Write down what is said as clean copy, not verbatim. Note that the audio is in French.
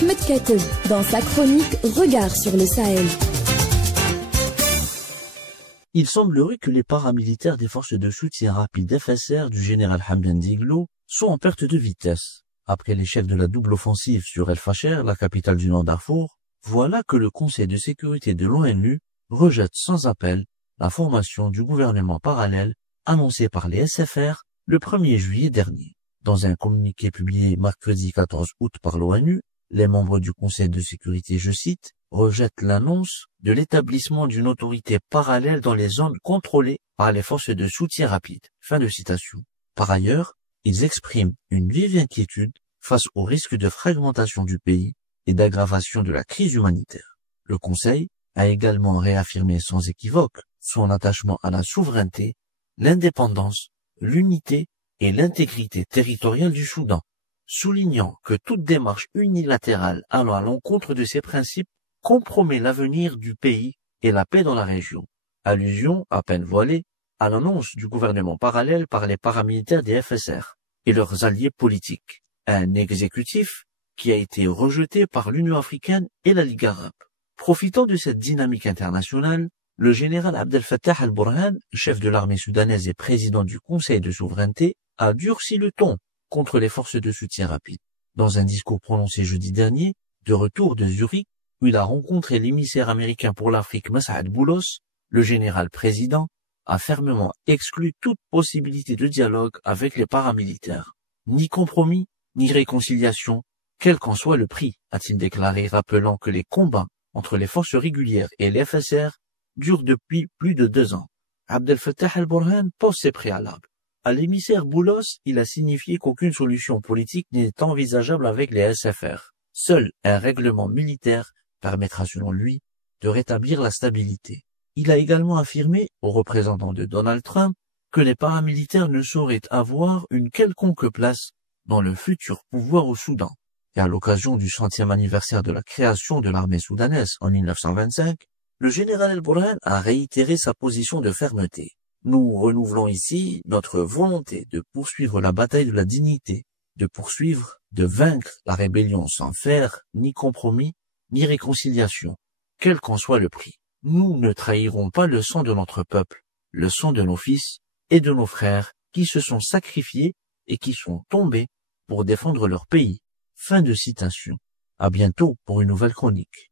Ahmed Kateb dans sa chronique Regard sur le Sahel. Il semblerait que les paramilitaires des forces de soutien rapide FSR du général Hamdan Daglo sont en perte de vitesse. Après l'échec de la double offensive sur El Fasher, la capitale du Nord Darfour, voilà que le Conseil de sécurité de l'ONU rejette sans appel la formation du gouvernement parallèle annoncé par les SFR le 1er juillet dernier. Dans un communiqué publié mercredi 14 août par l'ONU, les membres du Conseil de sécurité, je cite, rejettent l'annonce de l'établissement d'une autorité parallèle dans les zones contrôlées par les forces de soutien rapide. Fin de citation. Par ailleurs, ils expriment une vive inquiétude face au risque de fragmentation du pays et d'aggravation de la crise humanitaire. Le Conseil a également réaffirmé sans équivoque son attachement à la souveraineté, l'indépendance, l'unité et l'intégrité territoriale du Soudan, soulignant que toute démarche unilatérale allant à l'encontre de ces principes compromet l'avenir du pays et la paix dans la région. Allusion, à peine voilée, à l'annonce du gouvernement parallèle par les paramilitaires des FSR et leurs alliés politiques, un exécutif qui a été rejeté par l'Union africaine et la Ligue arabe. Profitant de cette dynamique internationale, le général Abdel Fattah al-Burhan, chef de l'armée soudanaise et président du Conseil de souveraineté, a durci le ton contre les forces de soutien rapide. Dans un discours prononcé jeudi dernier, de retour de Zurich, où il a rencontré l'émissaire américain pour l'Afrique Mas'ad Boulos, le général président a fermement exclu toute possibilité de dialogue avec les paramilitaires. Ni compromis, ni réconciliation, quel qu'en soit le prix, a-t-il déclaré, rappelant que les combats entre les forces régulières et les FSR durent depuis plus de 2 ans. Abdel Fattah al-Burhan pose ses préalables. À l'émissaire Boulos, il a signifié qu'aucune solution politique n'est envisageable avec les SFR. Seul un règlement militaire permettra selon lui de rétablir la stabilité. Il a également affirmé aux représentants de Donald Trump que les paramilitaires ne sauraient avoir une quelconque place dans le futur pouvoir au Soudan. Et à l'occasion du 100e anniversaire de la création de l'armée soudanaise en 1925, le général al-Burhan a réitéré sa position de fermeté. Nous renouvelons ici notre volonté de poursuivre la bataille de la dignité, de vaincre la rébellion sans faire ni compromis, ni réconciliation, quel qu'en soit le prix. Nous ne trahirons pas le sang de notre peuple, le sang de nos fils et de nos frères qui se sont sacrifiés et qui sont tombés pour défendre leur pays. Fin de citation. À bientôt pour une nouvelle chronique.